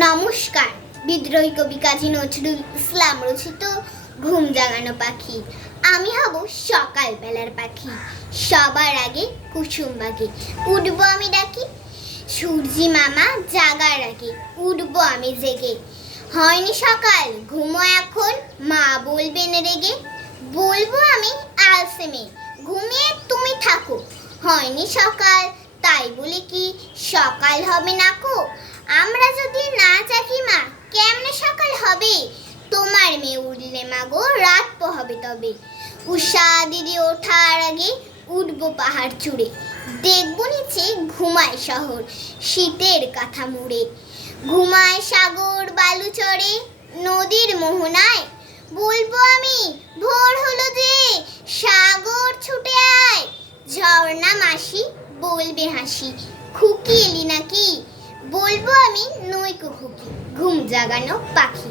নমস্কার। বিদ্রোহী কবি কাজী নজরুল ইসলাম রচিত ঘুম জাগানো পাখি। আমি হব সকালবেলার পাখি, সবার আগে কুসুম বাগে উঠবো আমি ডাকি। সূর্যি মামা জাগার আগে উঠবো আমি জেগে। হয়নি সকাল ঘুমো এখন, মা বলবেন রেগে। বলবো আমি আলসেমে, ঘুমিয়ে তুমি থাকো। হয়নি সকাল তাই বলে কি সকাল হবে না কো? আমরা যদি না জাগি মা কেমনে সকাল হবে? তোমার মেয়ে উঠলে মাগো রাত পোহাবে তবে। উষা দিদি ওঠার আগে উঠবো পাহাড় চূড়ে, দেখবো নিচে ঘুমায় শহর শীতের কাঁথা মুড়ে। ঘুমায় সাগর বালু চড়ে নদীর মোহনায়, বলবো আমি ভোর হলো যে সাগর ছুটে আয়। ঝর্ণা মাসি বলবে হাসি, খুকি এলি নাকি? বলবো আমি নইকো খুকি, ঘুম জাগানো পাখি।